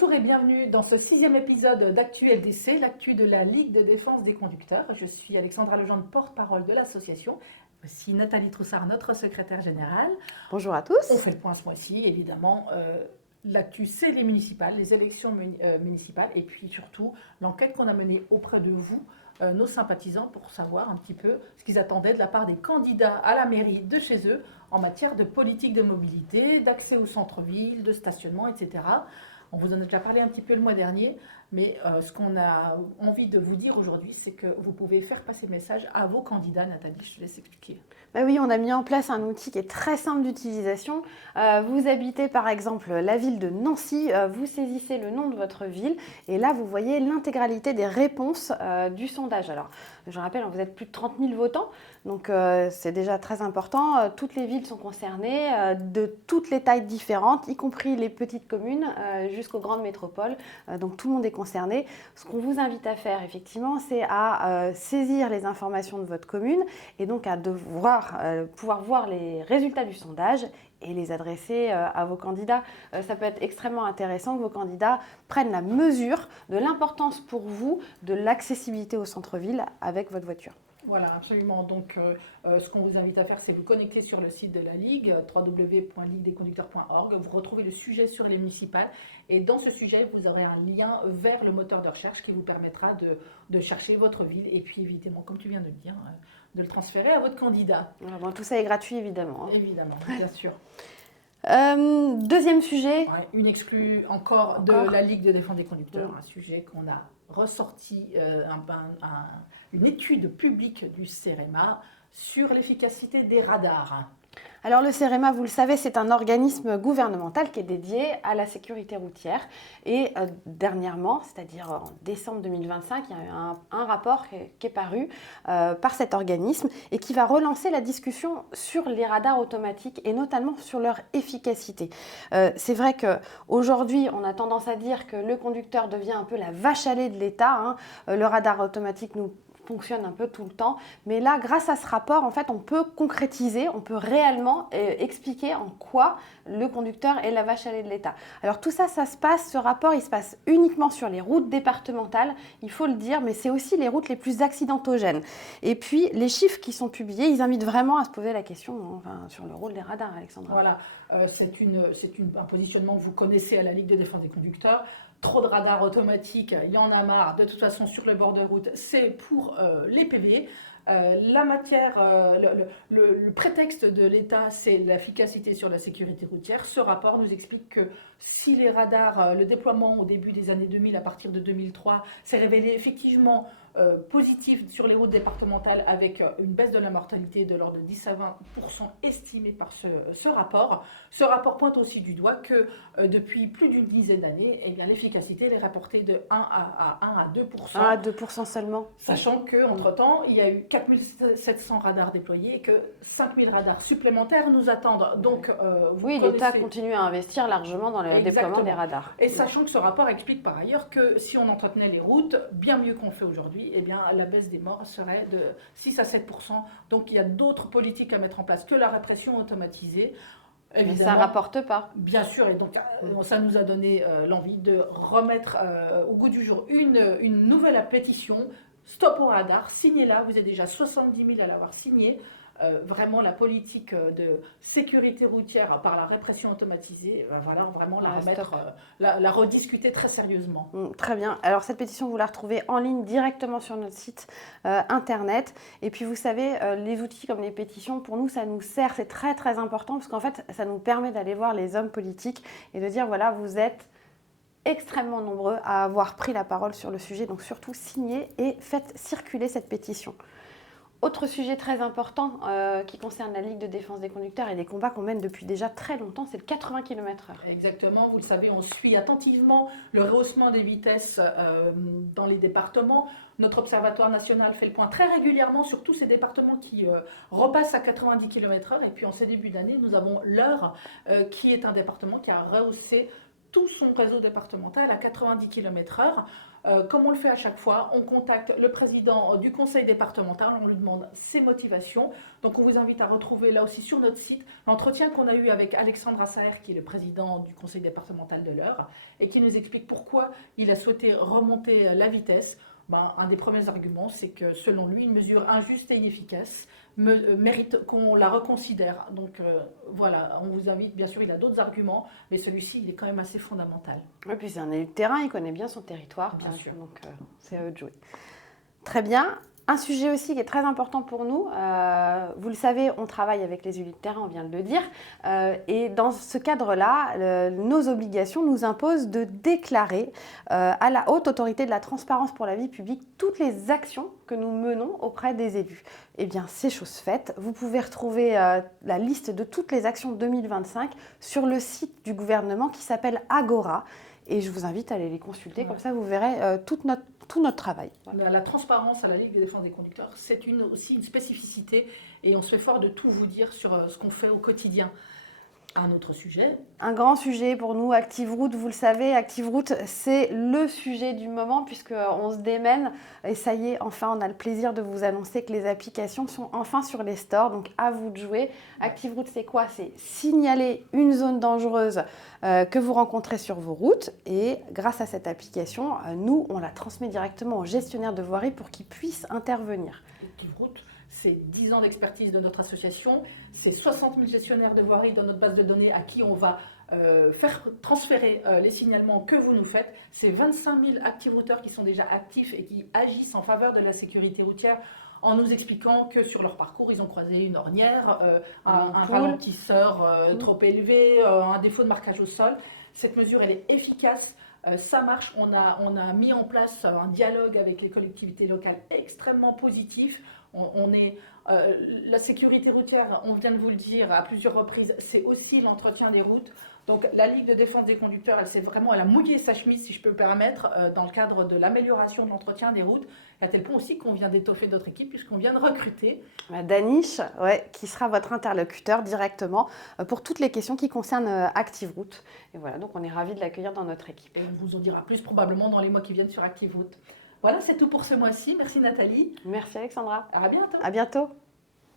Bonjour et bienvenue dans ce 6e épisode d'Actu LDC, l'actu de la Ligue de défense des conducteurs. Je suis Alexandra Legendre, porte-parole de l'association. Voici Nathalie Troussard, notre secrétaire générale. Bonjour à On tous. fait le point ce mois-ci, évidemment. L'actu, c'est les municipales, les élections municipales, et puis surtout l'enquête qu'on a menée auprès de vous, nos sympathisants, pour savoir un petit peu ce qu'ils attendaient de la part des candidats à la mairie de chez eux en matière de politique de mobilité, d'accès au centre-ville, de stationnement, etc. On vous en a déjà parlé un petit peu le mois dernier, mais ce qu'on a envie de vous dire aujourd'hui, c'est que vous pouvez faire passer le message à vos candidats. Nathalie, je te laisse expliquer. Bah oui, on a mis en place un outil qui est très simple d'utilisation. Vous habitez par exemple la ville de Nancy, vous saisissez le nom de votre ville et là vous voyez l'intégralité des réponses du sondage. Alors je rappelle, vous êtes plus de 30 000 votants, donc c'est déjà très important. Toutes les villes sont concernées, de toutes les tailles différentes, y compris les petites communes jusqu'aux grandes métropoles. Donc tout le monde est concerné. Ce qu'on vous invite à faire effectivement, c'est à saisir les informations de votre commune et donc à pouvoir voir les résultats du sondage et les adresser à vos candidats. Ça peut être extrêmement intéressant que vos candidats prennent la mesure de l'importance pour vous de l'accessibilité au centre-ville avec votre voiture. Voilà, absolument. Donc, ce qu'on vous invite à faire, c'est vous connecter sur le site de la Ligue, www.liguedesconducteurs.org. Vous retrouvez le sujet sur les municipales. Et dans ce sujet, vous aurez un lien vers le moteur de recherche qui vous permettra de chercher votre ville. Et puis, évidemment, comme tu viens de le dire, de le transférer à votre candidat. Voilà, bon, tout ça est gratuit, évidemment. Évidemment, bien sûr. Deuxième sujet. Ouais, une exclue encore de la Ligue de défense des conducteurs, un sujet qu'on a ressorti, une étude publique du CEREMA sur l'efficacité des radars. Alors le CEREMA, vous le savez, c'est un organisme gouvernemental qui est dédié à la sécurité routière. Et dernièrement, c'est-à-dire en décembre 2025, il y a eu un rapport qui est paru par cet organisme et qui va relancer la discussion sur les radars automatiques et notamment sur leur efficacité. C'est vrai qu'aujourd'hui, on a tendance à dire que le conducteur devient un peu la vache à lait de l'État. Hein. Le radar automatique nous fonctionne un peu tout le temps. Mais là, grâce à ce rapport, en fait, on peut concrétiser, on peut réellement expliquer en quoi le conducteur est la vache à lait de l'État. Alors tout ça, ça se passe, ce rapport, il se passe uniquement sur les routes départementales, il faut le dire, mais c'est aussi les routes les plus accidentogènes. Et puis, les chiffres qui sont publiés, ils invitent vraiment à se poser la question sur le rôle des radars, Alexandra. Voilà, c'est un positionnement que vous connaissez à la Ligue de défense des conducteurs. Trop de radars automatiques, il y en a marre. De toute façon, sur les bords de route, c'est pour les PV. La matière, le prétexte de l'État, c'est l'efficacité sur la sécurité routière. Ce rapport nous explique que si les radars, le déploiement au début des années 2000, à partir de 2003, s'est révélé effectivement positif sur les routes départementales avec une baisse de la mortalité de l'ordre de 10 à 20% estimée par ce rapport. Ce rapport pointe aussi du doigt que depuis plus d'une dizaine d'années, eh bien, l'efficacité elle est rapportée de 1 à 2%. 1 à 2% seulement. Sachant qu'entre-temps, il y a eu 4700 radars déployés et que 5000 radars supplémentaires nous attendent. Donc, oui, l'État continue à investir largement dans le déploiement des radars. Et sachant que ce rapport explique par ailleurs que si on entretenait les routes bien mieux qu'on fait aujourd'hui, eh bien, la baisse des morts serait de 6 à 7%. Donc il y a d'autres politiques à mettre en place que la répression automatisée. Mais ça ne rapporte pas. Bien sûr, et donc ça nous a donné l'envie de remettre au goût du jour une nouvelle pétition. Stop au radar, signez-la, vous êtes déjà 70 000 à l'avoir signée. Vraiment la politique de sécurité routière par la répression automatisée, voilà, vraiment la rediscuter très sérieusement. Très bien. Alors cette pétition, vous la retrouvez en ligne directement sur notre site internet. Et puis vous savez, les outils comme les pétitions, pour nous, ça nous sert, c'est très très important parce qu'en fait, ça nous permet d'aller voir les hommes politiques et de dire, voilà, vous êtes extrêmement nombreux à avoir pris la parole sur le sujet. Donc surtout, signez et faites circuler cette pétition. Autre sujet très important qui concerne la Ligue de défense des conducteurs et des combats qu'on mène depuis déjà très longtemps, c'est le 80 km/h. Exactement, vous le savez, on suit attentivement le rehaussement des vitesses dans les départements. Notre observatoire national fait le point très régulièrement sur tous ces départements qui repassent à 90 km/h. Et puis en ce début d'année, nous avons l'Eure qui est un département qui a rehaussé tout son réseau départemental à 90 km/h. Comme on le fait à chaque fois, on contacte le président du conseil départemental, on lui demande ses motivations. Donc on vous invite à retrouver là aussi sur notre site l'entretien qu'on a eu avec Alexandre Assaer, qui est le président du conseil départemental de l'Eure, et qui nous explique pourquoi il a souhaité remonter la vitesse. Un des premiers arguments, c'est que selon lui, une mesure injuste et inefficace mérite qu'on la reconsidère. Donc voilà, on vous invite, bien sûr, il a d'autres arguments, mais celui-ci, il est quand même assez fondamental. Et puis c'est un élu de terrain, il connaît bien son territoire. Bien sûr. Donc c'est à eux de jouer. Très bien. Un sujet aussi qui est très important pour nous, vous le savez, on travaille avec les élus de terrain, on vient de le dire, et dans ce cadre-là, nos obligations nous imposent de déclarer à la haute autorité de la transparence pour la vie publique toutes les actions que nous menons auprès des élus. Eh bien, c'est chose faite. Vous pouvez retrouver la liste de toutes les actions 2025 sur le site du gouvernement qui s'appelle Agora. Et je vous invite à aller les consulter, comme ça vous verrez tout notre travail. Voilà. La transparence à la Ligue de défense des conducteurs, c'est aussi une spécificité et on se fait fort de tout vous dire sur ce qu'on fait au quotidien. Un autre sujet. Un grand sujet pour nous, ActiveRoute, vous le savez, ActiveRoute, c'est le sujet du moment puisqu'on se démène. Et ça y est, enfin, on a le plaisir de vous annoncer que les applications sont enfin sur les stores. Donc, à vous de jouer. ActiveRoute, c'est quoi? C'est signaler une zone dangereuse que vous rencontrez sur vos routes. Et grâce à cette application, nous, on la transmet directement au gestionnaire de voirie pour qu'il puisse intervenir. ActiveRoute, c'est 10 ans d'expertise de notre association, c'est 60 000 gestionnaires de voirie dans notre base de données à qui on va faire transférer les signalements que vous nous faites. C'est 25 000 active-routeurs qui sont déjà actifs et qui agissent en faveur de la sécurité routière en nous expliquant que sur leur parcours, ils ont croisé une ornière, un ralentisseur trop élevé, un défaut de marquage au sol. Cette mesure, elle est efficace. Ça marche, on a mis en place un dialogue avec les collectivités locales extrêmement positif. La sécurité routière, on vient de vous le dire à plusieurs reprises, c'est aussi l'entretien des routes. Donc la Ligue de défense des conducteurs, elle a mouillé sa chemise, si je peux me permettre, dans le cadre de l'amélioration de l'entretien des routes, à tel point aussi qu'on vient d'étoffer notre équipe puisqu'on vient de recruter. Danish, qui sera votre interlocuteur directement pour toutes les questions qui concernent ActiveRoute. Et voilà, donc on est ravis de l'accueillir dans notre équipe. Et on vous en dira plus probablement dans les mois qui viennent sur ActiveRoute. Voilà, c'est tout pour ce mois-ci. Merci Nathalie. Merci Alexandra. À bientôt. À bientôt.